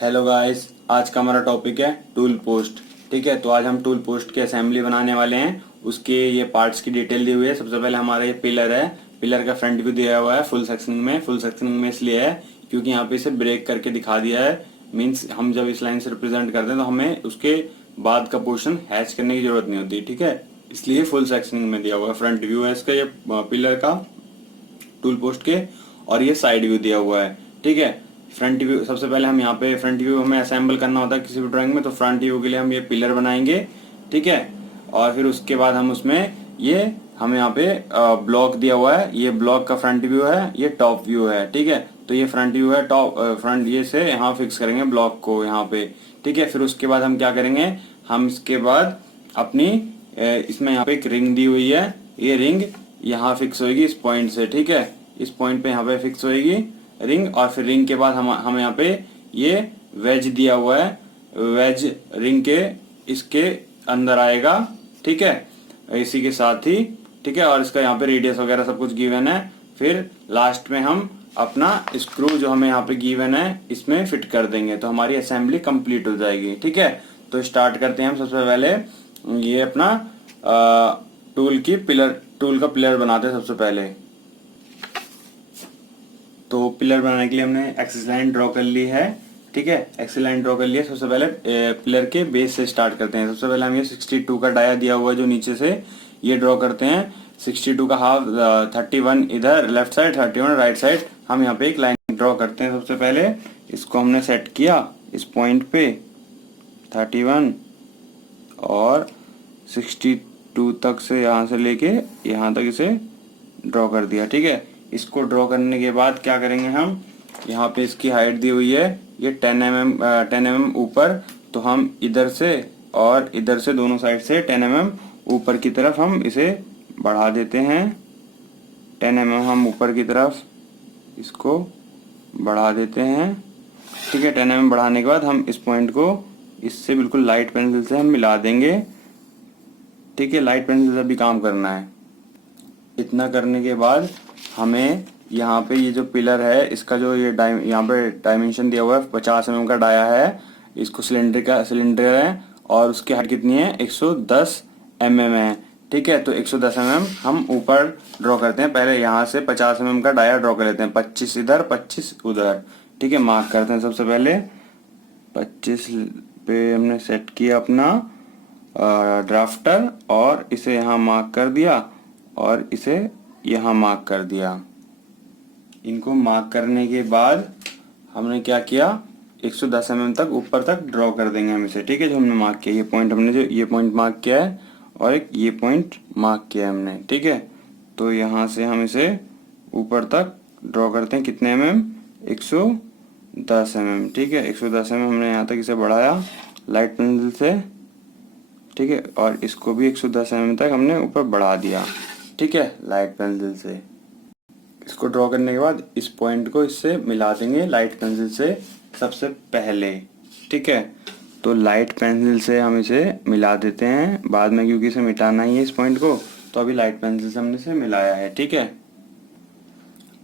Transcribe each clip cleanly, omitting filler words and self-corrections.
Hello guys, आज का हमारा टॉपिक है टूल पोस्ट। ठीक है, तो आज हम टूल पोस्ट की असेंबली बनाने वाले हैं। उसके ये पार्ट्स की डिटेल दी हुई है। सबसे पहले हमारा ये पिलर है। पिलर का फ्रंट व्यू दिया हुआ है फुल सेक्शनिंग में। फुल सेक्शनिंग में इसलिए है क्योंकि यहाँ पे इसे ब्रेक करके दिखा दिया है। मीन्स हम जब इस लाइन से रिप्रेजेंट करते हैं तो हमें उसके बाद का पोर्शन हैच करने की जरूरत नहीं होती। ठीक है, इसलिए फुल सेक्शनिंग में दिया हुआ है। फ्रंट व्यू है इसका, ये पिलर का टूल पोस्ट के। और ये साइड व्यू दिया हुआ है। ठीक है, फ्रंट व्यू सबसे पहले हम यहाँ पे फ्रंट व्यू हमें असेंबल करना होता है किसी भी ड्राइंग में। तो फ्रंट व्यू के लिए हम ये पिलर बनाएंगे। ठीक है, और फिर उसके बाद हम उसमें ये हमें यहाँ पे ब्लॉक दिया हुआ है। ये ब्लॉक का फ्रंट व्यू है, ये टॉप व्यू है। ठीक है, तो ये फ्रंट व्यू है। टॉप फ्रंट ये से यहाँ फिक्स करेंगे ब्लॉक को यहाँ पे। ठीक है, फिर उसके बाद हम क्या करेंगे, हम इसके बाद अपनी इसमें यहाँ पे एक रिंग दी हुई है। ये रिंग यहाँ फिक्स होगी इस पॉइंट से। ठीक है, इस पॉइंट पे यहाँ पे फिक्स होएगी रिंग। और फिर रिंग के बाद हम यहाँ पे ये वेज दिया हुआ है। वेज रिंग के इसके अंदर आएगा। ठीक है, इसी के साथ ही। ठीक है, और इसका यहाँ पे रेडियस वगैरह सब कुछ गिवन है। फिर लास्ट में हम अपना स्क्रू जो हमें यहाँ पे गिवन है इसमें फिट कर देंगे, तो हमारी असेंबली कंप्लीट हो जाएगी। ठीक है, तो स्टार्ट करते हैं हम। सबसे पहले ये अपना टूल का पिलर बनाते हैं सबसे पहले। तो पिलर बनाने के लिए हमने एक्सिस लाइन ड्रॉ कर ली है। ठीक है, एक्सिस लाइन ड्रॉ कर लिया। सबसे पहले पिलर के बेस से स्टार्ट करते हैं। सबसे पहले हम ये 62 का डाया दिया हुआ है जो नीचे से, ये ड्रॉ करते हैं। 62 का हाफ 31 इधर लेफ्ट साइड, 31 राइट साइड। हम यहाँ पे एक लाइन ड्रॉ करते हैं। सबसे पहले इसको हमने सेट किया इस पॉइंट पे 31 और 62 तक से यहाँ से लेके यहाँ तक इसे ड्रॉ कर दिया। ठीक है, इसको ड्रॉ करने के बाद क्या करेंगे हम, यहाँ पे इसकी हाइट दी हुई है ये 10 mm ऊपर। तो हम इधर से और इधर से दोनों साइड से 10 mm ऊपर की तरफ हम इसे बढ़ा देते हैं। 10 mm हम ऊपर की तरफ इसको बढ़ा देते हैं। ठीक है, 10 mm बढ़ाने के बाद हम इस पॉइंट को इससे बिल्कुल लाइट पेंसिल से हम मिला देंगे। ठीक है, लाइट पेंसिल से भी काम करना है। इतना करने के बाद हमें यहाँ पे ये जो पिलर है इसका जो ये यहाँ पे डायमेंशन दिया हुआ है 50 mm का डाया है। इसको सिलेंडर है और उसकी हाइट कितनी है 110 mm है। ठीक है, तो 110 mm हम ऊपर ड्रॉ करते हैं। पहले यहाँ से 50 mm का डाया ड्रॉ कर लेते हैं, 25 इधर 25 उधर। ठीक है, मार्क करते हैं। सबसे पहले 25 पे हमने सेट किया अपना ड्राफ्टर और इसे यहाँ मार्क कर दिया और इसे यहाँ मार्क कर दिया। इनको मार्क करने के बाद हमने क्या किया, 110 mm तक ऊपर तक ड्रॉ कर देंगे हम इसे। ठीक है, जो हमने मार्क किया ये पॉइंट, हमने जो ये पॉइंट मार्क किया है और एक ये पॉइंट मार्क किया है हमने। ठीक है, तो यहाँ से हम इसे ऊपर तक ड्रॉ करते हैं। कितने mm 110 mm। ठीक है, 110 mm हमने यहाँ तक इसे बढ़ाया लाइट पेंसिल से। ठीक है, और इसको भी 110 mm तक हमने ऊपर बढ़ा दिया। ठीक है, लाइट पेंसिल से इसको ड्रॉ करने के बाद इस पॉइंट को इससे मिला देंगे लाइट पेंसिल से सबसे पहले। ठीक है, तो लाइट पेंसिल से हम इसे मिला देते हैं बाद में, क्योंकि इसे मिटाना ही है इस पॉइंट को। तो अभी लाइट पेंसिल से हमने इसे मिलाया है। ठीक है,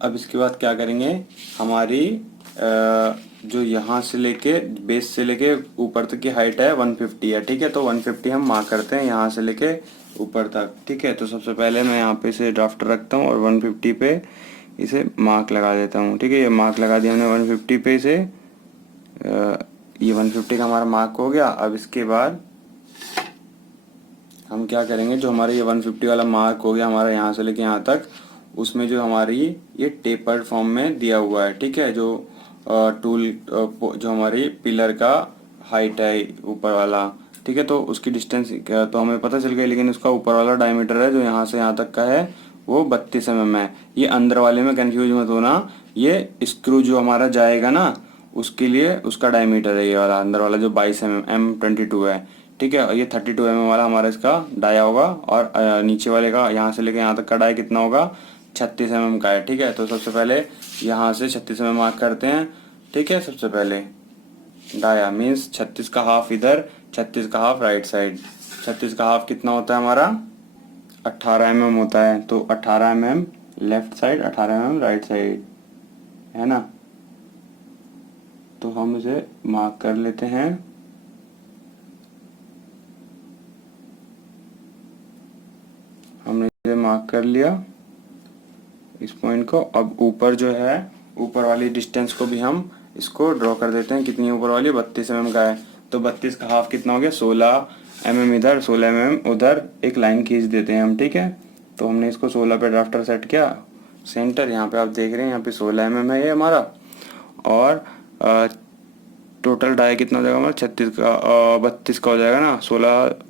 अब इसके बाद क्या करेंगे, हमारी जो यहाँ से लेके बेस से लेके ऊपर तक की हाइट है 150 है। ठीक है, तो 150 हम मार्क करते हैं यहाँ से लेके ऊपर तक। ठीक है, तो सबसे पहले मैं यहाँ पे इसे ड्राफ्टर रखता हूँ और 150 पे इसे मार्क लगा देता हूँ। ठीक है, ये मार्क लगा दिया हमने 150 पे इसे। ये 150 का हमारा मार्क हो गया। अब इसके बाद हम क्या करेंगे, जो हमारा ये 150 वाला मार्क हो गया हमारा यहाँ से लेके यहाँ तक, उसमें जो हमारी ये टेपर्ड फॉर्म में दिया हुआ है। ठीक है, जो टूल जो हमारी पिलर का हाइट है ऊपर वाला। ठीक है, तो उसकी डिस्टेंस तो हमें पता चल गई, लेकिन उसका ऊपर वाला डायमीटर है जो यहाँ से यहाँ तक का है वो 32 mm है। ये अंदर वाले में कंफ्यूज मत होना, ये स्क्रू जो हमारा जाएगा ना उसके लिए उसका डायमीटर है ये वाला अंदर वाला जो 22 M22 है। ठीक है, और ये 32 mm वाला हमारा इसका डाया होगा। और नीचे वाले का यहाँ से लेकर यहाँ तक का डाया कितना होगा 36 mm का है। ठीक है, तो सबसे पहले यहाँ से 36 mm मार्क करते हैं। ठीक है, सबसे पहले डाया मीन्स 36 का हाफ इधर, 36 का हाफ राइट साइड। 36 का हाफ कितना होता है हमारा 18 mm होता है। तो 18 mm left side, 18 mm right side, है ना। तो हम इसे मार्क कर लेते हैं। हमने इसे मार्क कर लिया इस पॉइंट को। अब ऊपर जो है, ऊपर वाली डिस्टेंस को भी हम इसको ड्रॉ कर देते हैं। कितनी ऊपर वाली, 32 mm का है, तो 32 का हाफ कितना हो गया, 16 mm इधर, 16 mm उधर, एक लाइन खींच देते हैं हम। ठीक है, तो हमने इसको 16 पे ड्राफ्टर सेट किया, सेंटर यहाँ पे आप देख रहे हैं, यहाँ पे 16 mm है ये हमारा। और टोटल डाई कितना हो जाएगा हमारा, 36 का, 32 का हो जाएगा ना, 16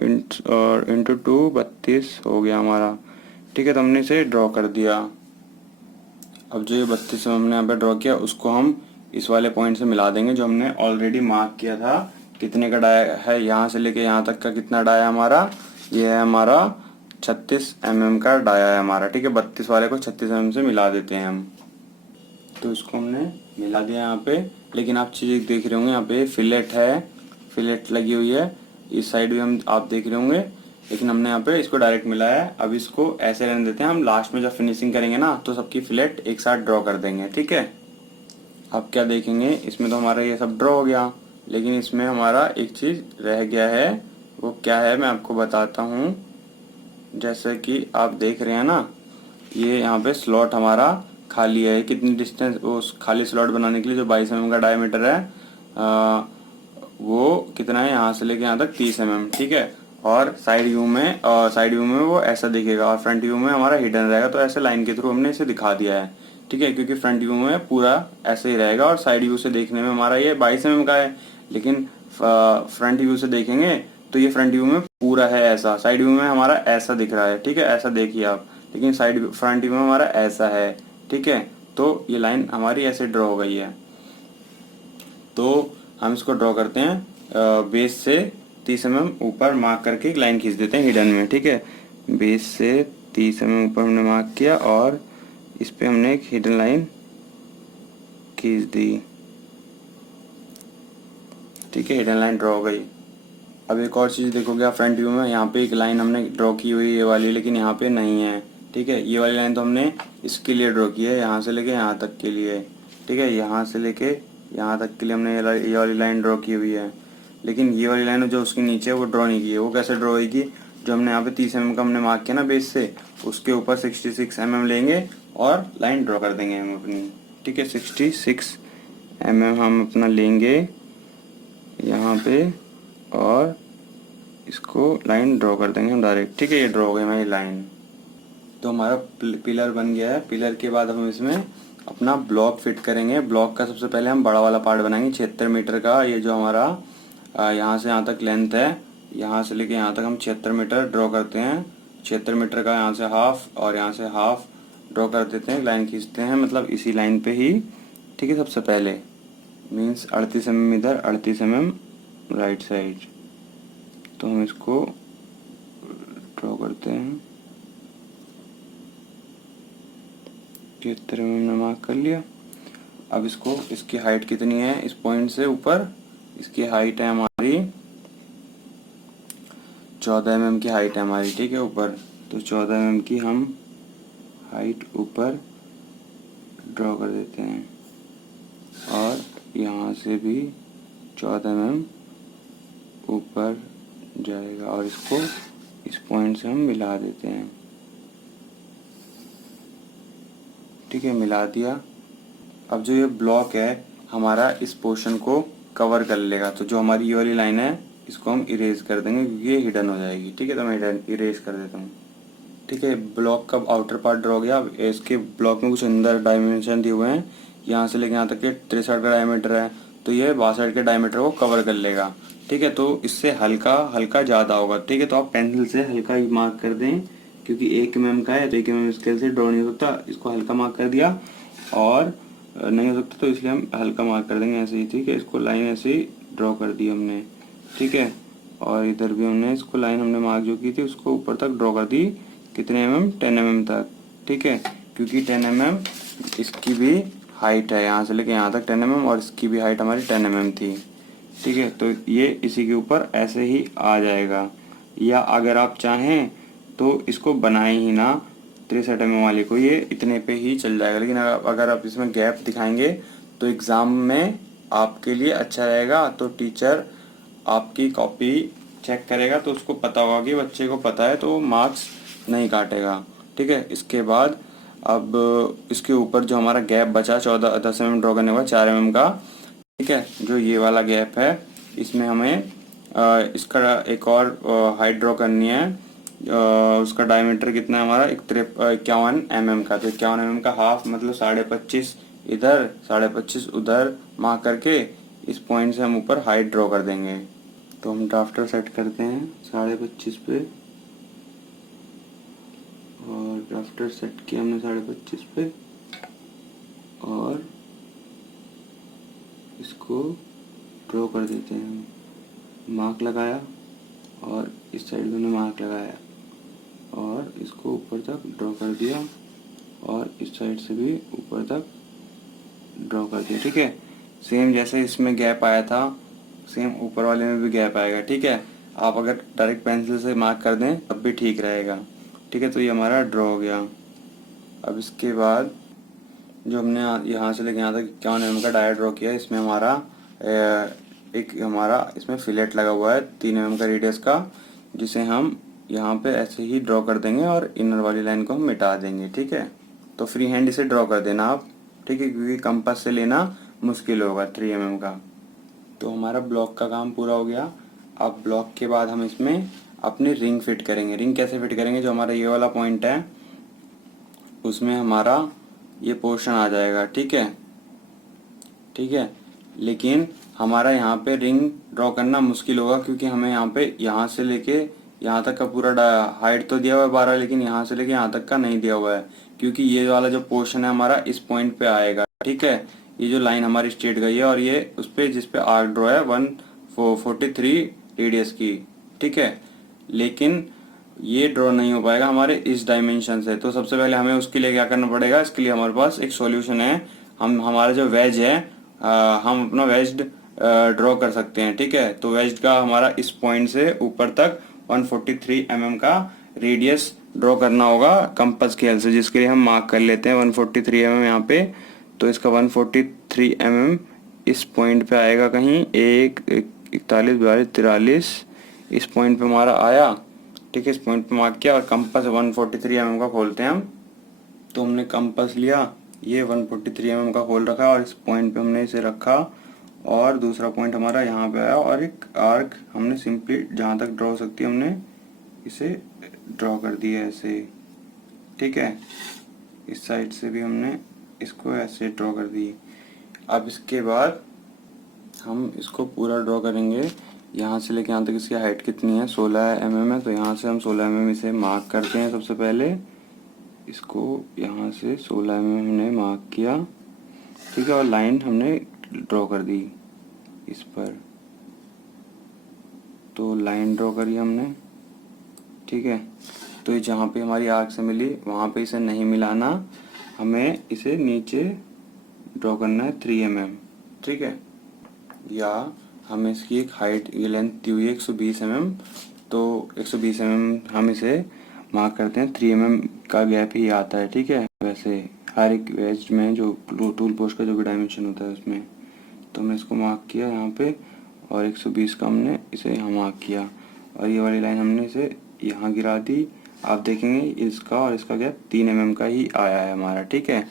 इंटू 2, 32 हो गया हमारा। ठीक है, तो हमने इसे ड्रॉ कर दिया। अब जो ये 32 हमने यहाँ पे ड्रॉ किया, उसको हम इस वाले पॉइंट से मिला देंगे जो हमने ऑलरेडी मार्क किया था। कितने का डाया है, यहाँ से लेके यहाँ तक का कितना डाया हमारा, ये है हमारा 36 mm का डाया है हमारा। ठीक है, 32 वाले को 36 mm से मिला देते हैं हम। तो इसको हमने मिला दिया यहाँ पे। लेकिन आप चीज़ देख रहे होंगे, यहाँ पे फिलेट है, फिलेट लगी हुई है, इस साइड भी हम आप देख रहे होंगे, लेकिन हमने यहाँ पे इसको डायरेक्ट मिलाया है। अब इसको ऐसे रहने देते हैं, हम लास्ट में जब फिनिशिंग करेंगे ना, तो सबकी फिलेट एक साथ ड्रॉ कर देंगे। ठीक है, अब क्या देखेंगे, इसमें तो हमारा ये सब ड्रॉ हो गया, लेकिन इसमें हमारा एक चीज़ रह गया है। वो क्या है, मैं आपको बताता हूँ। जैसे कि आप देख रहे हैं ना, ये यहाँ पे स्लॉट हमारा खाली है। कितनी डिस्टेंस, उस खाली स्लॉट बनाने के लिए जो 22 mm का डायमीटर है, वो कितना है, यहाँ से लेके यहाँ तक 30 mm। ठीक है, और साइड व्यू में वो ऐसा दिखेगा, और फ्रंट व्यू में हमारा हिडन रहेगा। तो ऐसे लाइन के थ्रू हमने इसे दिखा दिया है। ठीक है, क्योंकि फ्रंट व्यू में पूरा ऐसे ही रहेगा, और साइड व्यू से देखने में हमारा ये 22 mm का है, लेकिन फ्रंट व्यू से देखेंगे तो ये फ्रंट व्यू में पूरा है ऐसा, साइड व्यू में हमारा ऐसा दिख रहा है। ठीक है, ऐसा देखिए आप, लेकिन फ्रंट व्यू में हमारा ऐसा है। ठीक है, तो ये लाइन हमारी ऐसे ड्रॉ हो गई है। तो हम इसको ड्रॉ करते हैं, बेस से 30 mm ऊपर मार्क करके एक लाइन खींच देते हैं हिडन में। ठीक है, बेस से 30 mm ऊपर हमने मार्क किया, और इस पे हमने एक हिडन लाइन खींच दी। ठीक है, हिडन लाइन ड्रॉ हो गई। अब एक और चीज़ देखोगे आप फ्रंट व्यू में, यहाँ पे एक लाइन हमने ड्रॉ की हुई है ये वाली, लेकिन यहाँ पे नहीं है। ठीक है, ये वाली लाइन तो हमने इसके लिए ड्रॉ की है, यहाँ से लेके यहाँ तक के लिए। ठीक है, यहाँ से लेके यहाँ तक के लिए हमने ये वाली लाइन ड्रॉ की हुई है, लेकिन ये वाली लाइन जो उसके नीचे है वो ड्रॉ नहीं की है। वो कैसे ड्रॉ होगी, जो हमने यहाँ पे 30 mm का हमने मार्क किया ना बेस से, उसके ऊपर 66 mm लेंगे और लाइन ड्रॉ कर देंगे हम अपनी। ठीक है, 66 mm हम अपना लेंगे यहाँ पे, और इसको लाइन ड्रॉ कर देंगे हम डायरेक्ट। ठीक है, ये ड्रॉ हो गई हमारी लाइन। तो हमारा पिलर बन गया है। पिलर के बाद हम इसमें अपना ब्लॉक फिट करेंगे। ब्लॉक का सबसे पहले हम बड़ा वाला पार्ट बनाएंगे 76 मीटर का। ये जो हमारा यहाँ से यहाँ तक लेंथ है, यहाँ से लेके यहाँ तक हम 76 मीटर ड्रॉ करते हैं। 76 मीटर का यहाँ से हाफ और यहाँ से हाफ ड्रॉ कर देते हैं, लाइन खींचते हैं, मतलब इसी लाइन पे ही। ठीक है, सबसे पहले मीन्स 38 mm इधर, 38 mm राइट साइड। तो हम इसको ड्रॉ करते हैं। 73 mm ने मार्क कर लिया। अब इसको, इसकी हाइट कितनी है इस पॉइंट से ऊपर, इसकी हाइट है हमारी 14 mm की हाइट है हमारी। ठीक है, ऊपर, तो 14 mm की हम हाइट ऊपर ड्रॉ कर देते हैं, और यहाँ से भी 14 mm ऊपर जाएगा, और इसको इस पॉइंट से हम मिला देते हैं। ठीक है, मिला दिया। अब जो ये ब्लॉक है हमारा इस पोर्शन को कवर कर लेगा, तो जो हमारी ये वाली लाइन है इसको हम इरेज कर देंगे, क्योंकि ये हिडन हो जाएगी। ठीक है, तो मैं इरेज कर देता हूँ। ठीक है, ब्लॉक का आउटर पार्ट ड्रॉ हो गया। अब इसके ब्लॉक में कुछ अंदर डायमेंशन दिए हुए हैं, यहाँ से लेके यहाँ तक के 63 का डायमीटर है, तो ये 62 के डायमीटर को कवर कर लेगा। ठीक है, तो इससे हल्का हल्का ज़्यादा होगा। ठीक है, तो आप पेंसिल से हल्का ही मार्क कर दें, क्योंकि 1 mm का है, तो 1 mm स्केल से ड्रॉ नहीं हो सकता। इसको हल्का मार्क कर दिया, और नहीं हो सकता तो इसलिए हम हल्का मार्क कर देंगे ऐसे ही। ठीक है, इसको लाइन ऐसे ही ड्रॉ कर दी हमने। ठीक है, और इधर भी हमने इसको लाइन हमने मार्क जो की थी उसको ऊपर तक ड्रॉ कर दी। कितने mm, 10 mm तक। ठीक है, क्योंकि 10 mm इसकी भी हाइट है, यहाँ से लेके यहाँ तक 10 mm, और इसकी भी हाइट हमारी 10 mm थी। ठीक है, तो ये इसी के ऊपर ऐसे ही आ जाएगा, या अगर आप चाहें तो इसको बनाए ही ना 63 mm वाले को, ये इतने पे ही चल जाएगा। लेकिन अगर आप इसमें गैप दिखाएंगे तो एग्ज़ाम में आपके लिए अच्छा रहेगा। तो टीचर आपकी कॉपी चेक करेगा तो उसको पता होगा कि बच्चे को पता है, तो मार्क्स नहीं काटेगा। ठीक है। इसके बाद अब इसके ऊपर जो हमारा गैप बचा 10 mm ड्रॉ करने के बाद 4 mm का, ठीक है, जो ये वाला गैप है इसमें हमें इसका एक और हाइट ड्रॉ करनी है। उसका डायमीटर कितना है हमारा 51 mm का। तो 51 mm का हाफ मतलब 25.5 इधर 25.5 उधर मार्क करके इस पॉइंट से हम ऊपर हाइट ड्रॉ कर देंगे। तो हम ड्राफ्टर सेट करते हैं 25.5 पे, और ड्राफ्टर सेट किया हमने 25.5 पे, और इसको ड्रॉ कर देते हैं। मार्क लगाया और इस साइड में मार्क लगाया और इसको ऊपर तक ड्रॉ कर दिया और इस साइड से भी ऊपर तक ड्रॉ कर दिया। ठीक है। सेम जैसे इसमें गैप आया था सेम ऊपर वाले में भी गैप आएगा। ठीक है। आप अगर डायरेक्ट पेंसिल से मार्क कर दें तब भी ठीक रहेगा। ठीक है। तो ये हमारा ड्रॉ हो गया। अब इसके बाद जो हमने यहाँ से लेके यहाँ तक 51 mm का डाया ड्रॉ किया, इसमें हमारा एक हमारा इसमें फिलेट लगा हुआ है 3 mm का रेडियस का, जिसे हम यहाँ पे ऐसे ही ड्रॉ कर देंगे और इनर वाली लाइन को हम मिटा देंगे। ठीक है। तो फ्री हैंड इसे ड्रॉ कर देना आप। ठीक है, क्योंकि कंपास से लेना मुश्किल होगा 3 mm का। तो हमारा ब्लॉक का काम पूरा हो गया। अब ब्लॉक के बाद हम इसमें अपनी रिंग फिट करेंगे। रिंग कैसे फिट करेंगे, जो हमारा ये वाला पॉइंट है उसमें हमारा ये पोर्शन आ जाएगा। ठीक है। ठीक है। लेकिन हमारा यहाँ पे रिंग ड्रॉ करना मुश्किल होगा, क्योंकि हमें यहाँ पे यहाँ से लेके यहाँ तक का पूरा हाइट तो दिया हुआ है 12, लेकिन यहाँ से लेके यहाँ तक का नहीं दिया हुआ है, क्योंकि ये वाला जो पोर्शन है हमारा इस पॉइंट पे आएगा। ठीक है। ये जो लाइन हमारी स्ट्रेट गई है और ये उस पे जिस पे आर्क ड्रॉ है 143 रेडियस की। ठीक है। लेकिन ये ड्रॉ नहीं हो पाएगा हमारे इस डायमेंशन से। तो सबसे पहले हमें उसके लिए क्या करना पड़ेगा, इसके लिए हमारे पास एक सॉल्यूशन है। हम हमारा जो वेज है हम अपना वेज ड्रॉ कर सकते हैं। ठीक है। तो वेज का हमारा इस पॉइंट से ऊपर तक 143 mm का रेडियस ड्रॉ करना होगा कंपास की हेल्प से, जिसके लिए हम मार्क कर लेते हैं 143 mm यहाँ पे। तो इसका 143 mm इस पॉइंट पे आएगा कहीं 41 42 43 इस पॉइंट पे हमारा आया। ठीक है। इस पॉइंट पे मार्क किया और कंपास 143 mm का खोलते हैं हम। तो हमने कंपास लिया, ये 143 mm का खोल रखा और इस पॉइंट पे हमने इसे रखा और दूसरा पॉइंट हमारा यहाँ पे आया और एक आर्क हमने सिंपली जहाँ तक ड्रॉ हो सकती है हमने इसे ड्रॉ कर दिया ऐसे। ठीक है। इस साइड से भी हमने इसको ऐसे ड्रॉ कर दी। अब इसके बाद हम इसको पूरा ड्रॉ करेंगे। यहाँ से लेके यहाँ तक इसकी हाइट कितनी है 16 mm है, तो यहाँ से हम 16 mm इसे मार्क करते हैं। सबसे पहले इसको यहाँ से 16 mm हमने मार्क किया। ठीक है। और लाइन हमने ड्रॉ कर दी इस पर, तो लाइन ड्रॉ करी हमने। ठीक है। तो ये जहाँ पे हमारी आर्क से मिली वहाँ पे इसे नहीं मिलाना, हमें इसे नीचे ड्रॉ करना है 3 mm। ठीक है। या हमें इसकी एक हाइट ये लेंथ दी हुई है 120 mm, तो 120 mm हम इसे मार्क करते हैं। 3 mm का गैप ही आता है। ठीक है। वैसे हर एक वेज में जो टूल पोस्ट का जो भी डायमेंशन होता है उसमें, तो हमने इसको मार्क किया यहाँ पे और 120 का हमने इसे यहाँ मार्क किया और ये वाली लाइन हमने इसे यहाँ गिरा दी। आप देखेंगे इसका और इसका गैप 3 mm का ही आया है हमारा। ठीक है।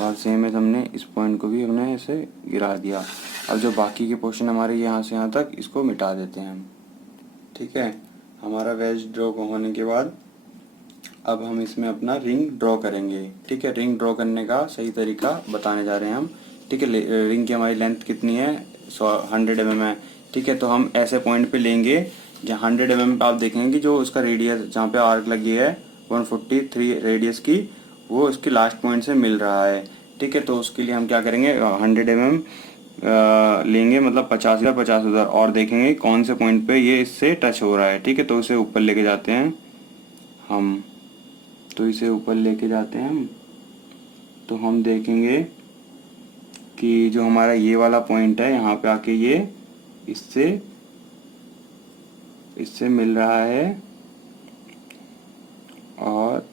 और सेम है हमने इस पॉइंट को भी हमने ऐसे गिरा दिया। अब जो बाकी के पोर्शन हमारे यहाँ से यहाँ तक इसको मिटा देते हैं हम। ठीक है। हमारा वेज ड्रॉ होने के बाद अब हम इसमें अपना रिंग ड्रॉ करेंगे। ठीक है। रिंग ड्रॉ करने का सही तरीका बताने जा रहे हैं हम। ठीक है। रिंग की हमारी लेंथ कितनी है 100 mm है। ठीक है। तो हम ऐसे पॉइंट पे लेंगे जहाँ 100 mm पे आप देखेंगे कि जो उसका रेडियस जहाँ पे आर्क लगी है 143 रेडियस की, वो इसके लास्ट पॉइंट से मिल रहा है। ठीक है। तो उसके लिए हम क्या करेंगे 100 mm लेंगे, मतलब 50 इधर 50 उधर, और देखेंगे कौन से पॉइंट पे ये इससे टच हो रहा है। ठीक है। तो इसे ऊपर लेके जाते हैं हम। तो इसे ऊपर लेके जाते हैं हम, तो हम देखेंगे कि जो हमारा ये वाला पॉइंट है यहाँ पे आके ये इससे मिल रहा है और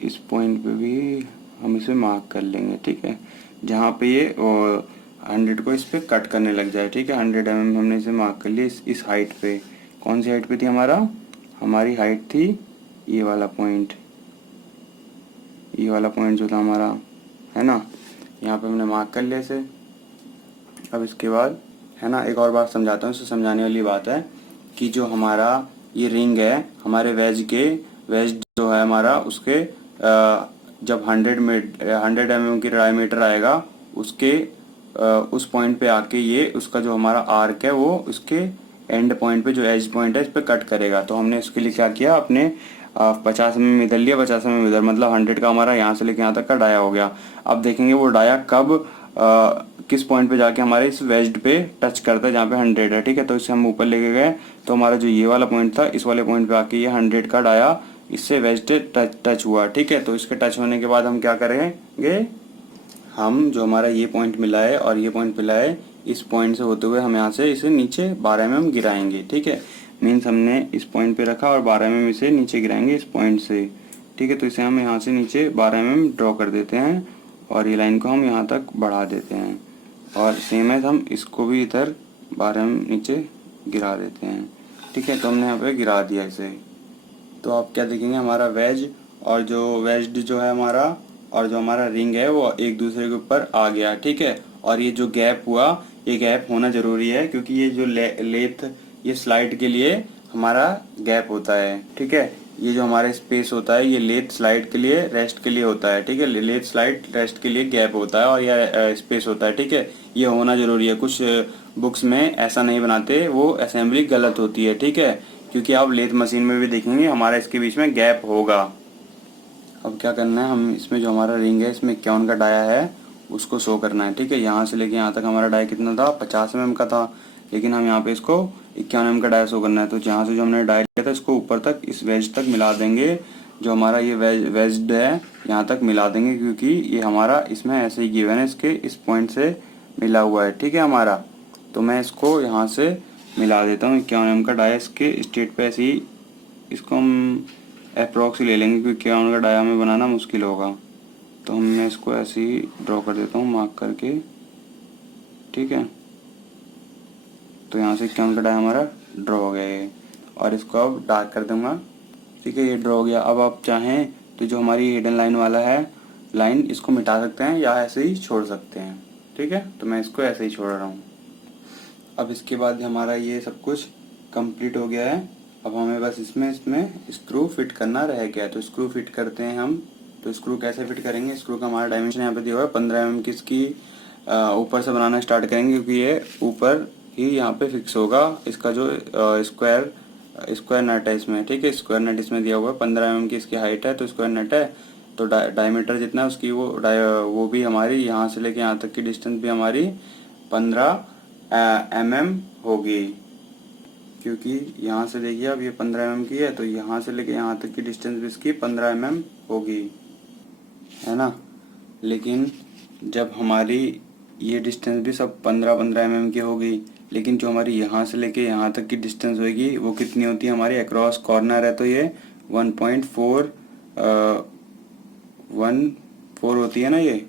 इस पॉइंट पे भी हम इसे मार्क कर लेंगे। ठीक है। जहाँ पे ये 100 को इस पे कट करने लग जाए। ठीक है, 100 mm हमने इसे मार्क कर लिया इस हाइट पे। कौन सी हाइट पे थी हमारी हाइट थी ये वाला पॉइंट, ये वाला पॉइंट जो था हमारा, है ना, यहाँ पे हमने मार्क कर लिया इसे। अब इसके बाद है ना, एक और बात समझाता हूँ, इसे समझाने वाली बात है कि जो हमारा ये रिंग है हमारे वेज जो है हमारा उसके जब 100 mm की डायमीटर आएगा उसके उस पॉइंट पे आके ये उसका जो हमारा आर्क है वो उसके एंड पॉइंट पे जो एज पॉइंट है इस पे कट करेगा। तो हमने इसके लिए क्या किया, अपने 50 mm इधर लिया, 50 mm इधर, मतलब 100 का हमारा यहाँ से लेके यहाँ तक का डाया हो गया। अब देखेंगे वो डाया कब किस पॉइंट पे जाके हमारे इस वेज्ड पे टच करता है जहाँ पे 100 है। ठीक है, तो इसे हम ऊपर लेके गए तो हमारा जो ये वाला पॉइंट था इस वाले पॉइंट पे आके ये 100 का डाया इससे वेज्ड टच हुआ। ठीक है, तो इसके टच होने के बाद हम क्या करेंगे, हम जो हमारा ये पॉइंट मिला है और ये पॉइंट मिला है इस पॉइंट से होते हुए हम यहाँ से इसे नीचे 12 mm गिराएंगे। ठीक है, मीन्स हमने इस पॉइंट पे रखा और 12 mm इसे नीचे गिराएंगे इस पॉइंट से। ठीक है, तो इसे हम यहाँ से नीचे 12 mm ड्रॉ कर देते हैं और ये लाइन को हम यहाँ तक बढ़ा देते हैं और सेम है हम इसको भी इधर 12 mm नीचे गिरा देते हैं। ठीक है, तो हमने यहाँ पे गिरा दिया इसे। तो आप क्या देखेंगे, हमारा वेज और जो वेज्ड जो है हमारा और जो हमारा रिंग है वो एक दूसरे के ऊपर आ गया। ठीक है, और ये जो गैप हुआ ये गैप होना जरूरी है क्योंकि ये जो लेथ ये स्लाइड के लिए हमारा गैप होता है। ठीक है, ये जो हमारा स्पेस होता है ये लेथ स्लाइड के लिए रेस्ट के लिए होता है। ठीक है, लेथ स्लाइड रेस्ट के लिए गैप होता है और यह स्पेस होता है। ठीक है, ये होना जरूरी है। कुछ बुक्स में ऐसा नहीं बनाते, वो असेंबली गलत होती है। ठीक है, क्योंकि आप लेथ मशीन में भी देखेंगे हमारा इसके बीच में गैप होगा। अब क्या करना है, हम इसमें जो हमारा रिंग है इसमें 51 का डाया है उसको शो करना है। ठीक है, यहाँ से लेके यहाँ तक हमारा डाया कितना था, 50 mm का था, लेकिन हम यहाँ पे इसको 51 mm का डाया शो करना है। तो जहाँ से जो हमने डाया लिया था इसको ऊपर तक इस वेज तक मिला देंगे, जो हमारा ये वेज्ड है यहाँ तक मिला देंगे क्योंकि ये हमारा इसमें ऐसे ही गिवन है, इसके इस पॉइंट से मिला हुआ है। ठीक है हमारा, तो मैं इसको यहाँ से मिला देता हूँ 51 mm का डाया इसके स्टेट पे। ऐसे ही इसको हम अप्रोक्स ले लेंगे क्योंकि 51 का डाया में बनाना मुश्किल होगा। तो मैं इसको ऐसे ही ड्रॉ कर देता हूँ मार्क करके। ठीक है, तो यहाँ से 51 का डाया हमारा ड्रॉ हो गया है और इसको अब डार्क कर दूंगा। ठीक है, ये ड्रॉ हो गया। अब आप चाहें तो जो हमारी हिडन लाइन वाला है लाइन इसको मिटा सकते हैं या ऐसे ही छोड़ सकते हैं। ठीक है, तो मैं इसको ऐसे ही छोड़ रहा हूँ। अब इसके बाद हमारा ये सब कुछ कंप्लीट हो गया है। अब हमें बस इसमें स्क्रू फिट करना रह गया है। तो स्क्रू फिट करते हैं हम। तो स्क्रू कैसे फिट करेंगे, स्क्रू का हमारा डायमेंशन यहाँ पे दिया हुआ है 15 mm की। इसकी ऊपर से बनाना स्टार्ट करेंगे क्योंकि ये ऊपर ही यहाँ पे फिक्स होगा। इसका जो स्क्वायर नट है इसमें, ठीक है, स्क्वायर नट इसमें दिया हुआ है 15 mm की इसकी हाइट है। तो स्क्वायर नट है तो डायमीटर जितना है उसकी वो भी हमारी यहाँ से लेके यहाँ तक की डिस्टेंस भी हमारी 15 mm होगी। क्योंकि यहाँ से देखिए अब ये 15 mm की है तो यहाँ से लेके यहाँ तक की डिस्टेंस भी इसकी 15 mm होगी, है ना। लेकिन जब हमारी ये डिस्टेंस भी सब 15-15 mm की होगी, लेकिन जो हमारी यहाँ से लेके यहाँ तक की डिस्टेंस होगी वो कितनी होती है हमारी, अक्रॉस कॉर्नर है तो ये 1.4 होती है ना ये,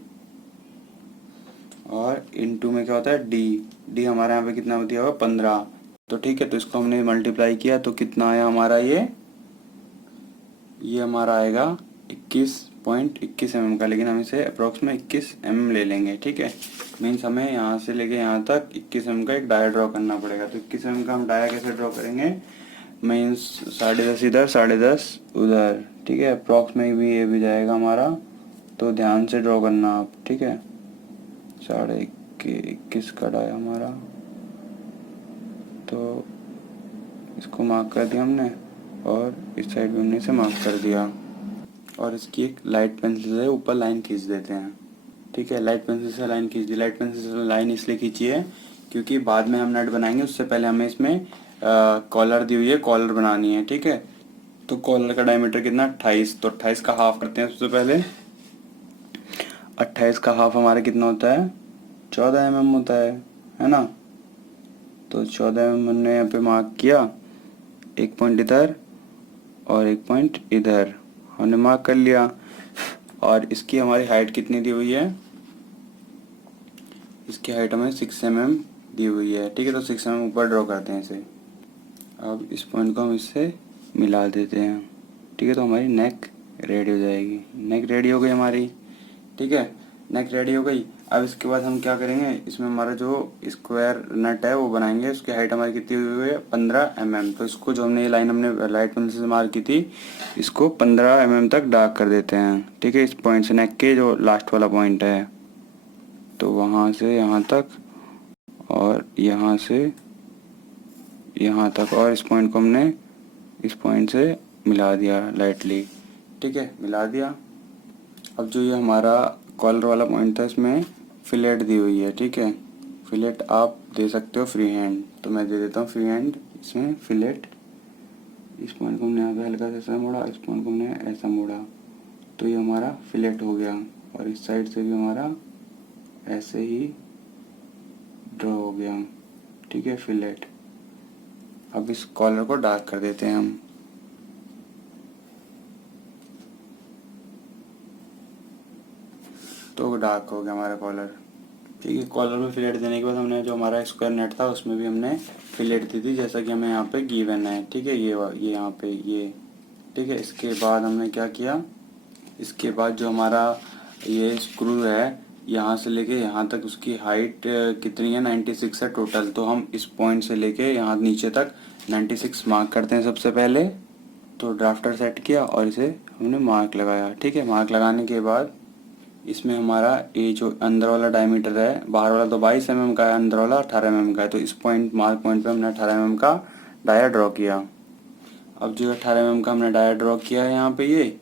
और इनटू में क्या होता है डी हमारे यहाँ पे कितना होती होगा 15। तो ठीक है, तो इसको हमने मल्टीप्लाई किया तो कितना आया हमारा ये हमारा आएगा 21.21 mm का, लेकिन हम इसे अप्रोक्स में 21 mm ले लेंगे। ठीक है, मीन्स हमें यहाँ से लेके यहाँ तक 21 mm का एक डाया ड्रॉ करना पड़ेगा। तो 21 mm का हम डाया कैसे ड्रॉ करेंगे, मीन्स 10.5 इधर 10.5 उधर। ठीक है, अप्रोक्स में भी ये भी जाएगा हमारा, तो ध्यान से ड्रॉ करना आप। ठीक है, 21.5 का डाया हमारा, तो इसको मार्क कर दिया हमने और इस साइड भी हमने इसे मार्क कर दिया और इसकी एक लाइट पेंसिल से ऊपर लाइन खींच देते हैं। ठीक है, लाइट पेंसिल से लाइन खींच दी। लाइट पेंसिल से लाइन इसलिए खींची है क्योंकि बाद में हम नट बनाएंगे उससे पहले हमें इसमें कॉलर दी हुई है, कॉलर बनानी है। ठीक है, तो कॉलर का डायमीटर कितना 28, तो 28 का हाफ करते हैं सबसे पहले। 28 का हाफ हमारा कितना होता है 14 mm होता है ना। तो 14 mm हमने यहाँ पे मार्क किया, एक पॉइंट इधर और एक पॉइंट इधर हमने मार्क कर लिया। और इसकी हमारी हाइट कितनी दी हुई है इसकी हाइट हमें 6 mm दी हुई है, ठीक है। तो 6 mm ऊपर ड्रॉ करते हैं इसे। अब इस पॉइंट को हम इससे मिला देते हैं, ठीक है। तो हमारी नेक रेडी हो जाएगी। नेक रेडी हो गई हमारी, ठीक है। नेक रेडी हो गई। अब इसके बाद हम क्या करेंगे, इसमें हमारा जो स्क्वायर नट है वो बनाएंगे। उसकी हाइट हमारी कितनी हुई है, 15 mm। तो इसको जो हमने ये लाइन हमने लाइट पेंसिल से मार्क की थी, इसको 15 mm तक डार्क कर देते हैं, ठीक है। इस पॉइंट से नेक के जो लास्ट वाला पॉइंट है, तो वहाँ से यहाँ तक और यहाँ से यहाँ तक, और इस पॉइंट को हमने इस पॉइंट से मिला दिया लाइटली, ठीक है, मिला दिया। अब जो ये हमारा कॉलर वाला पॉइंट था, इसमें फिलेट दी हुई है, ठीक है। फिलेट आप दे सकते हो फ्री हैंड, तो मैं दे देता हूँ फ्री हैंड इसमें फिलेट। इस पॉइंट को हमने यहाँ पे हल्का सा ऐसा मोड़ा, इस पॉइंट को हमने ऐसा मोड़ा, तो ये हमारा फिलेट हो गया। और इस साइड से भी हमारा ऐसे ही ड्रॉ हो गया, ठीक है, फिलेट। अब इस कॉलर को डार्क कर देते हैं हम। तो डार्क हो गया हमारा कॉलर, ठीक है। कॉलर में फिलेट देने के बाद हमने जो हमारा स्क्वायर नेट था उसमें भी हमने फिलेट दी थी, जैसा कि हमें यहाँ पे गिवन है, ठीक है। ये यहाँ पे ये, ठीक है। इसके बाद हमने क्या किया, इसके बाद जो हमारा ये स्क्रू है, यहाँ से लेके यहाँ तक उसकी हाइट कितनी है, 96 है टोटल। तो हम इस पॉइंट से लेके यहाँ नीचे तक 96 मार्क करते हैं सबसे पहले। तो ड्राफ्टर सेट किया और इसे हमने मार्क लगाया, ठीक है। मार्क लगाने के बाद इसमें हमारा ये जो अंदर वाला डायमीटर है, बाहर वाला तो 22 mm का है, अंदर वाला 18 mm का है। तो इस पॉइंट मार्क पॉइंट पे हमने 18 mm का डाया ड्रॉ किया। अब जो 18 mm का हमने डाया ड्रॉ किया है यहाँ पे, ये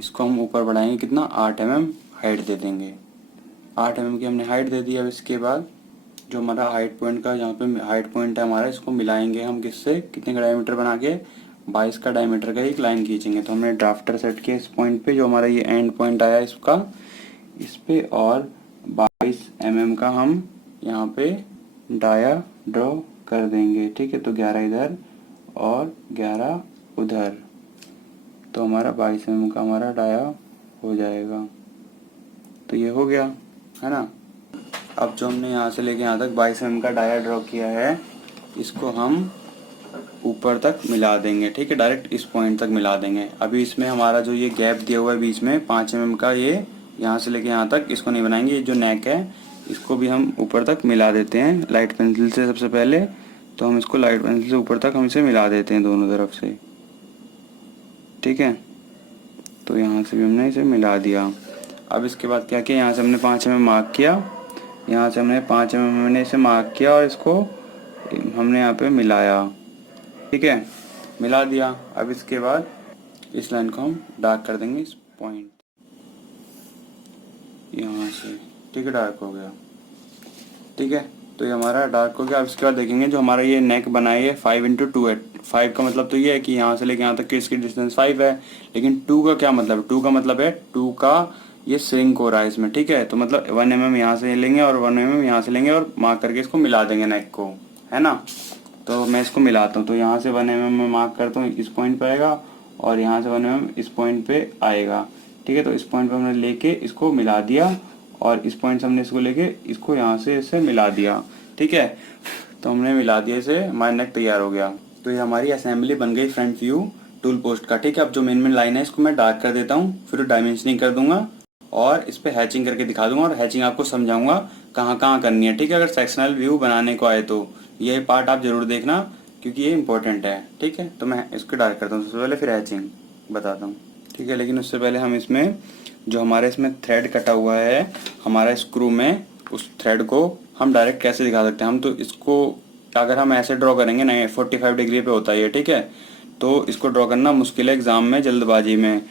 इसको हम ऊपर बढ़ाएंगे कितना, 8 mm हाइट दे देंगे। 8 mm की हमने हाइट दे दी। अब इसके बाद जो हमारा हाइट पॉइंट का, जहाँ पे हाइट पॉइंट है हमारा, इसको मिलाएंगे हम किससे, कितने का डायमीटर बना के, 22 का डायमीटर का एक लाइन खींचेंगे। तो हमने ड्राफ्टर सेट किया इस पॉइंट पे, जो हमारा ये एंड पॉइंट आया इसका, इस पे, और 22 mm का हम यहाँ पे डाया ड्रॉ कर देंगे, ठीक है। तो 11 इधर और 11 उधर, तो हमारा 22 mm का हमारा डाया हो जाएगा। तो ये हो गया, है ना। अब जो हमने यहाँ से लेके यहाँ तक 22 mm का डाया ड्रॉ किया है, इसको हम ऊपर तक मिला देंगे, ठीक है। डायरेक्ट इस पॉइंट तक मिला देंगे। अभी इसमें हमारा जो ये गैप दिया हुआ है बीच में 5 mm का, ये यहाँ से लेके यहाँ तक इसको नहीं बनाएंगे। ये जो नेक है इसको भी हम ऊपर तक मिला देते हैं लाइट पेंसिल से सबसे पहले। तो हम इसको लाइट पेंसिल से ऊपर तक हम इसे मिला देते हैं दोनों तरफ से, ठीक है। तो यहाँ से भी हमने इसे मिला दिया। अब इसके बाद क्या किया, यहाँ से हमने 5 mm मार्क किया, यहाँ से हमने 5 mm मैंने इसे मार्क किया और इसको हमने यहाँ पे मिलाया, ठीक है, मिला दिया। अब इसके बाद इस लाइन को हम डार्क कर देंगे, इस पॉइंट यहाँ से, ठीक है, डार्क हो गया, ठीक है। तो ये हमारा डार्क हो गया। अब इसके बाद देखेंगे जो हमारा ये नेक बना है 5x2 है। 5 का मतलब तो ये है कि यहाँ से लेके यहाँ तक की इसकी डिस्टेंस 5 है, लेकिन 2 का क्या मतलब, 2 का मतलब है 2 का ये श्रिंक हो रहा है इसमें, ठीक है। तो मतलब 1 mm यहाँ से लेंगे और 1 mm यहाँ से लेंगे और मार्क करके इसको मिला देंगे नेक को, है ना। तो मैं इसको मिलाता हूँ। तो यहाँ से 1 mm में मार्क करता हूँ, इस पॉइंट पे आएगा, और यहाँ से 1 mm इस पॉइंट पे आएगा, ठीक है। तो इस पॉइंट पे हमने लेके इसको मिला दिया, और इस पॉइंट से हमने इसको लेके इसको यहाँ से इसे मिला दिया, ठीक है। तो हमने मिला दिया इसे, हमारा नेक तैयार हो गया। तो ये हमारी असेंबली बन गई फ्रंट व्यू टूल पोस्ट का, ठीक है। अब जो मेन लाइन है इसको मैं डार्क कर देता हूँ, फिर डायमेंशनिंग कर दूंगा और इस पे हैचिंग करके दिखा दूंगा, और हैचिंग आपको समझाऊंगा कहाँ कहाँ करनी है, ठीक है। अगर सेक्शनल व्यू बनाने को आए तो ये पार्ट आप जरूर देखना, क्योंकि ये इंपॉर्टेंट है, ठीक है। तो मैं इसको डार्क करता हूँ सबसे पहले, फिर हैचिंग बताता हूँ, ठीक है। लेकिन उससे पहले हम इसमें जो हमारे इसमें थ्रेड कटा हुआ है हमारा स्क्रू में, उस थ्रेड को हम डायरेक्ट कैसे दिखा सकते हैं। हम तो इसको अगर हम ऐसे ड्रॉ करेंगे ना, 45 डिग्री पे होता है ये, ठीक है। तो इसको ड्रॉ करना मुश्किल है एग्जाम में, जल्दबाजी में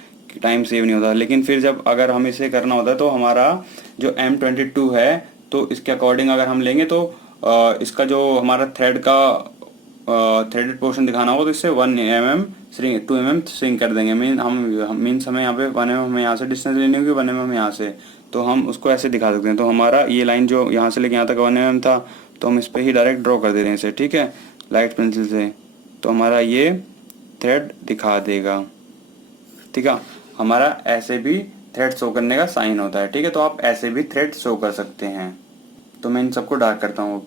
टाइम सेव नहीं होता। लेकिन फिर जब अगर हम इसे करना होता है तो हमारा जो M22 है, तो इसके अकॉर्डिंग अगर हम लेंगे तो इसका जो हमारा थ्रेड का थ्रेडेड पोर्शन दिखाना होगा, तो इससे 1 mm श्रिंक, 2 mm श्रिंक कर देंगे। मीन्स हमें यहाँ पे 1 mm हमें यहाँ से डिस्टेंस लेनी होगी, 1 mm यहाँ से, तो हम उसको ऐसे दिखा सकते हैं। तो हमारा ये लाइन जो यहाँ से लेके यहाँ तक 1 mm था, तो हम इस पर ही डायरेक्ट ड्रॉ कर दे रहे हैं इसे, ठीक है, लाइट पेंसिल से। तो हमारा ये थ्रेड दिखा देगा, ठीक है। हमारा ऐसे भी थ्रेड शो करने का साइन होता है, ठीक है। तो आप ऐसे भी थ्रेड शो कर सकते हैं, तो मैं इन सबको डार्क करता हूँ।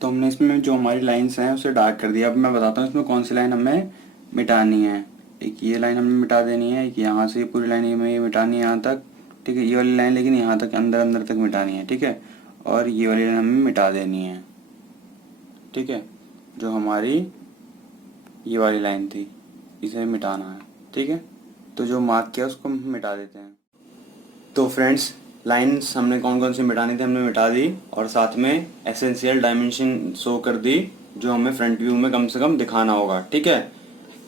तो हमने इसमें जो हमारी लाइंस हैं उसे डार्क कर दिया। अब मैं बताता हूँ इसमें कौन सी लाइन हमें मिटानी है। एक ये लाइन हमें मिटा देनी है, एक यहाँ से पूरी लाइन हमें ये मिटानी है यहाँ तक, ठीक है, ये वाली लाइन लेकिन यहाँ तक अंदर अंदर तक मिटानी है, ठीक है, और ये वाली लाइन हमें मिटा देनी है, ठीक है, जो हमारी ये वाली लाइन थी इसे मिटाना है, ठीक है। तो जो मार्क किया उसको हम मिटा देते हैं। तो फ्रेंड्स, लाइंस हमने कौन कौन सी मिटानी थी हमने मिटा दी, और साथ में एसेंशियल डायमेंशन शो कर दी जो हमें फ्रंट व्यू में कम से कम दिखाना होगा, ठीक है।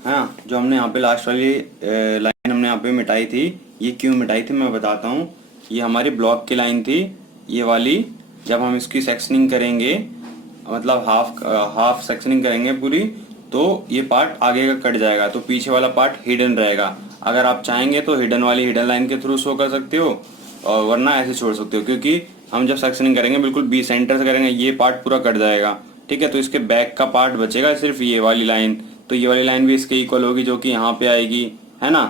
हाँ, जो हमने यहाँ पे लास्ट वाली लाइन हमने यहाँ पे मिटाई थी, ये क्यों मिटाई थी मैं बताता हूँ। ये हमारी ब्लॉक की लाइन थी, ये वाली। जब हम इसकी सेक्शनिंग करेंगे, मतलब हाफ सेक्शनिंग करेंगे पूरी, तो ये पार्ट आगे का कट जाएगा, तो पीछे वाला पार्ट हिडन रहेगा। अगर आप चाहेंगे तो हिडन लाइन के थ्रू शो कर सकते हो, और वरना ऐसे छोड़ सकते हो, क्योंकि हम जब सेक्शनिंग करेंगे बिल्कुल बी सेंटर से करेंगे, ये पार्ट पूरा कट जाएगा, ठीक है। तो इसके बैक का पार्ट बचेगा सिर्फ ये वाली लाइन। तो ये वाली लाइन भी इसके इक्वल होगी, जो कि यहाँ पे आएगी, है ना।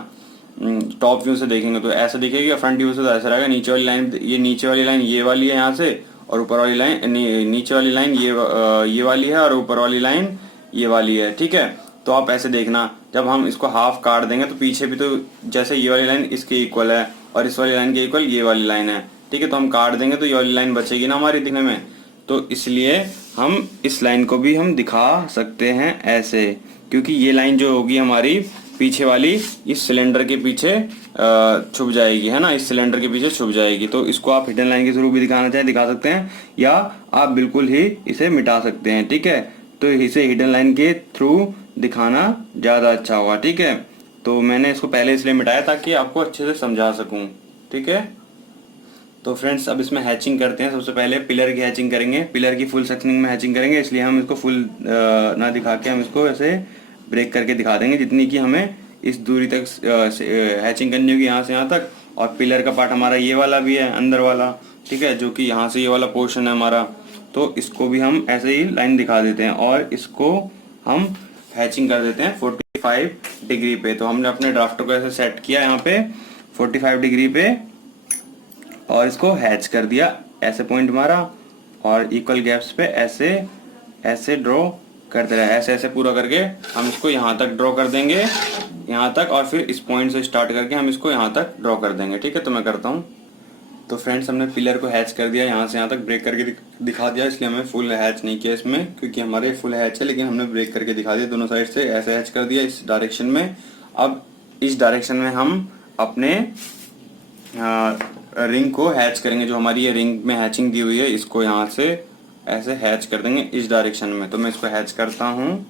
टॉप व्यू से देखेंगे तो ऐसा दिखेगी, फ्रंट व्यू से तो ऐसा रहेगा। नीचे वाली लाइन, ये नीचे वाली लाइन ये वाली है यहाँ से, और ऊपर वाली लाइन नीचे वाली लाइन ये वाली है, और ऊपर वाली लाइन ये वाली है, ठीक है। तो आप ऐसे देखना, जब हम इसको हाफ काट देंगे तो पीछे भी तो जैसे ये वाली लाइन इसके इक्वल है और इस वाली लाइन के इक्वल ये वाली लाइन है, ठीक है। तो हम काट देंगे तो ये वाली लाइन बचेगी ना हमारी दिखने में, तो इसलिए हम इस लाइन को भी हम दिखा सकते हैं ऐसे, क्योंकि ये लाइन जो होगी हमारी पीछे वाली इस सिलेंडर के पीछे छुप जाएगी, है ना, इस सिलेंडर के पीछे छुप जाएगी। तो इसको आप हिडन लाइन के थ्रू भी दिखाना चाहे दिखा सकते हैं, या आप बिल्कुल ही इसे मिटा सकते हैं, ठीक है। तो इसे हिडन लाइन के थ्रू दिखाना ज़्यादा अच्छा होगा, ठीक है। तो मैंने इसको पहले इसलिए मिटाया ताकि आपको अच्छे से समझा सकूं, ठीक है। तो फ्रेंड्स, अब इसमें हैचिंग करते हैं। सबसे पहले पिलर की हैचिंग करेंगे, पिलर की फुल सेक्शनिंग में हैचिंग करेंगे, इसलिए हम इसको फुल ना दिखा के हम इसको ऐसे ब्रेक करके दिखा देंगे, जितनी की हमें इस दूरी तक हैचिंग करनी होगी, यहाँ से यहाँ तक। और पिलर का पार्ट हमारा ये वाला भी है, अंदर वाला, ठीक है, जो कि यहाँ से ये वाला पोर्शन है हमारा। तो इसको भी हम ऐसे ही लाइन दिखा देते हैं, और इसको हम हैचिंग कर देते हैं 45 डिग्री पे। तो हमने अपने ड्राफ्टर को ऐसे सेट किया यहाँ पे 45 डिग्री पे, और इसको हैच कर दिया, ऐसे पॉइंट मारा, और इक्वल गैप्स पे ऐसे ऐसे ड्रॉ करते रहे, ऐसे ऐसे पूरा करके हम इसको यहाँ तक ड्रॉ कर देंगे, यहाँ तक, और फिर इस पॉइंट से स्टार्ट करके हम इसको यहाँ तक ड्रॉ कर देंगे, ठीक है। तो मैं करता हूँ। तो फ्रेंड्स, हमने पिलर को हैच कर दिया, यहाँ से यहाँ तक ब्रेक करके दिखा दिया, इसलिए हमें फुल हैच नहीं किया इसमें, क्योंकि हमारे फुल हैच है, लेकिन हमने ब्रेक करके दिखा दिया दोनों साइड से, ऐसे हैच कर दिया इस डायरेक्शन में। अब इस डायरेक्शन में हम अपने रिंग को हैच करेंगे, जो हमारी ये रिंग में हैचिंग दी हुई है, इसको यहाँ से ऐसे हैच कर देंगे इस डायरेक्शन में। तो मैं इसको हैच करता हूँ,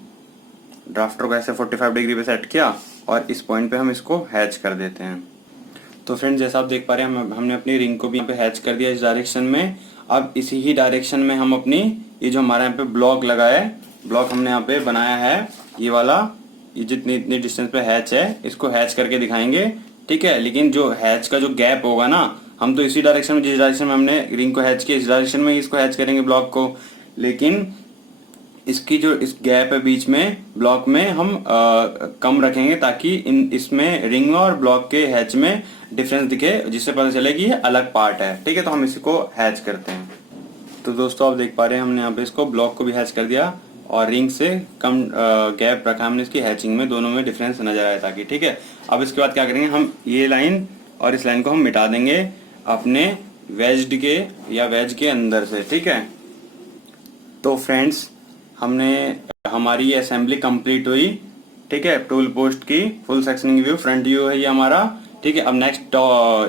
ड्राफ्टर को ऐसे 45 डिग्री पे सेट किया, और इस पॉइंट पे हम इसको हैच कर देते हैं। तो फ्रेंड्स, जैसा आप देख पा रहे हैं, हमने अपनी रिंग को भी यहाँ पे हैच कर दिया इस डायरेक्शन में। अब इसी ही डायरेक्शन में हम अपनी ये जो हमारा यहाँ पे ब्लॉक लगा है, ब्लॉक हमने यहाँ पे बनाया है, ये वाला, ये जितनी इतनी डिस्टेंस पे हैच है, इसको हैच करके दिखाएंगे, ठीक है। लेकिन जो हैच का जो गैप होगा ना, हम तो इसी डायरेक्शन में, जिस डायरेक्शन में हमने रिंग को हैच किया, इस डायरेक्शन में इसको हैच करेंगे ब्लॉक को, लेकिन इसकी जो इस गैप है बीच में ब्लॉक में हम कम रखेंगे, ताकि इसमें रिंग और ब्लॉक के हैच में डिफरेंस दिखे, जिससे पता चले कि ये अलग पार्ट है, ठीक है। तो हम इसको हैच करते हैं। तो दोस्तों, आप देख पा रहे हैं, हमने यहाँ पे इसको ब्लॉक को भी हैच कर दिया, और रिंग से कम गैप रखा हमने इसकी हैचिंग में, दोनों में डिफरेंस नजर आया ताकि, ठीक है। अब इसके बाद क्या करेंगे, हम ये लाइन और इस लाइन को हम मिटा देंगे अपने वेज के अंदर से, ठीक है। तो फ्रेंड्स, हमारी ये असेंबली कंप्लीट हुई, ठीक है। टूल पोस्ट की full sectioning view, front view है ये हमारा, ठीक है। अब नेक्स्ट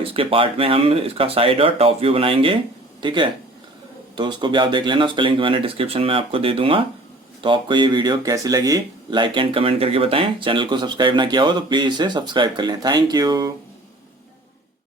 इसके पार्ट में हम इसका साइड और टॉप व्यू बनाएंगे, ठीक है। तो उसको भी आप देख लेना, उसका लिंक मैंने डिस्क्रिप्शन में आपको दे दूंगा। तो आपको ये वीडियो कैसी लगी, लाइक एंड कमेंट करके बताएं। चैनल को सब्सक्राइब ना किया हो तो प्लीज इसे सब्सक्राइब कर लें। Thank you.